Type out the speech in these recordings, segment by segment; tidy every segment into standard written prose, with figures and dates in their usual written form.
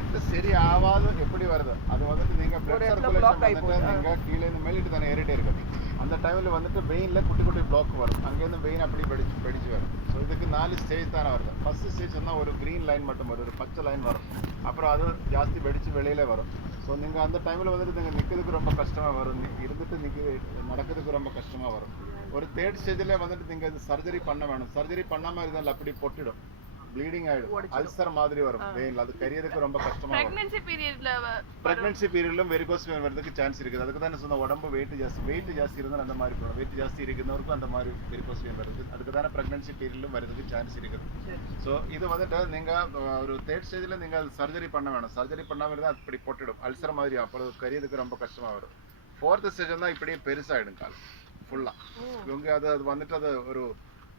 correct சரி ஆகாது எப்படி வருது அது வந்துட்டு நீங்கள் பிளட் சர்க்குலேஷன் வந்துட்டு நீங்கள் கீழே இருந்து மேலிட்டு தானே ஏறிட்டே இருக்குது அந்த டைமில் வந்துட்டு வெயினில் குட்டி குட்டி பிளாக் வரும் அங்கேருந்து வெயின் அப்படி படிச்சு வரும் ஸோ இதுக்கு 4 ஸ்டேஜ் தானே வருது ஃபஸ்ட்டு ஸ்டேஜ் சொன்னால் ஒரு க்ரீன் லைன் மட்டும் வரும் ஒரு பச்சை லைன் வரும் அப்புறம் அது ஜாஸ்தி வெடிச்சு வெளியில வரும் ஸோ நீங்கள் அந்த டைமில் வந்துட்டு நீங்கள் நிற்கிறதுக்கு ரொம்ப கஷ்டமாக வரும் இருந்துட்டு நடக்கிறதுக்கு ரொம்ப கஷ்டமாக வரும் ஒரு 3rd ஸ்டேஜில் வந்துட்டு நீங்கள் இது சர்ஜரி பண்ண வேணும் சர்ஜரி பண்ணாமல் இருந்தால் அப்படி பொட்டிடும் ப்ளீடிங் ஆயிடும் அல்சர் மாதிரி வரும் வெயில் அது கரியதுக்கு ரொம்ப கஷ்டமா வரும் பிரெக்னன்சி பீரியட்லயும் வெரிகோஸ் வெயின் வரதுக்கு சான்ஸ் இருக்குது அதுக்கு தான் சொன்ன உடம்பு வெயிட் ஜாஸ்தி இருந்தால் அந்த மாதிரி போகும் வெயிட் ஜாஸ்தி இருக்கிறவருக்கும் அந்த மாதிரி வெரிகோஸ் வெயின் வருது அதுக்கு தானே பிரெக்னன்சி பீரியட்லும் வரதுக்கு சான்ஸ் இருக்குது ஸோ இது வந்துட்டு நீங்கள் ஒரு 3rd ஸ்டேஜில் நீங்கள் சர்ஜரி பண்ண வேணும் சர்ஜரி பண்ணாமல் இருந்தால் அப்படி பொட்டிடும் அல்சர் மாதிரி அப்புறம் கரியதுக்கு ரொம்ப கஷ்டமாக வரும் 4th ஸ்டேஜ் தான் இப்படியே பெருசாகிடும் கால் ஃபுல்லாக இவங்க அது வந்துட்டு அது ஒரு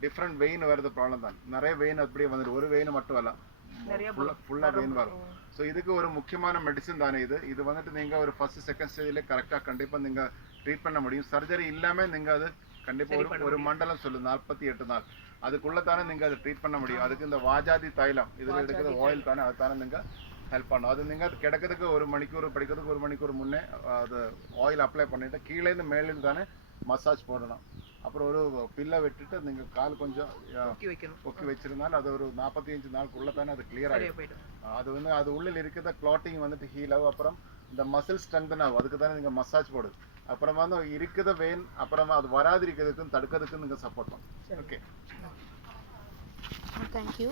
டிஃப்ரெண்ட் வெயின் வருது ப்ராப்ளம் தான் நிறைய வெயின் அப்படியே வந்துட்டு ஒரு வெயின் மட்டும் அல்ல ஃபுல்லாக வெயின் வரும் ஸோ இதுக்கு ஒரு முக்கியமான மெடிசன் தானே இது வந்துட்டு நீங்கள் ஒரு 1st 2nd ஸ்டேஜில் கரெக்டாக கண்டிப்பாக நீங்கள் ட்ரீட் பண்ண முடியும் சர்ஜரி இல்லாமல் நீங்கள் அது கண்டிப்பாக ஒரு மண்டலம் சொல்லு 48 நாள் அதுக்குள்ளே தானே நீங்கள் அதை ட்ரீட் பண்ண முடியும் அதுக்கு இந்த வாஜாதி தைலம் இதில் எடுக்கிற ஆயில் தானே அது தானே நீங்கள் ஹெல்ப் பண்ணும் அது நீங்கள் அது கிடைக்கிறதுக்கு 1 மணிக்கூர் படிக்கிறதுக்கு 1 மணிக்கூர் முன்னே அது ஆயில் அப்ளை பண்ணிவிட்டு கீழேருந்து மேலேருந்து தானே மசாஜ் போடணும் அப்புறம் ஒரு பில்லை விட்டுட்டு நீங்கள் கால் கொஞ்சம் ஒக்கி வச்சிருந்தாலும் அது ஒரு 45 நாளுக்குள்ளே தானே அது கிளியர் ஆகிடும் அது வந்து அது உள்ளில் இருக்கிற கிளாட்டிங் வந்துட்டு ஹீல் ஆகும் அப்புறம் இந்த மசில் ஸ்ட்ரென்தன் ஆகும் அதுக்கு தானே நீங்கள் மசாஜ் போடுது அப்புறமா வந்து இருக்கிற வெயின் அப்புறமா அது வராது இருக்கிறதுக்கும் தடுக்கிறதுக்கும் நீங்கள் சப்போர்ட் பண்ணும் ஓகே தேங்க்யூ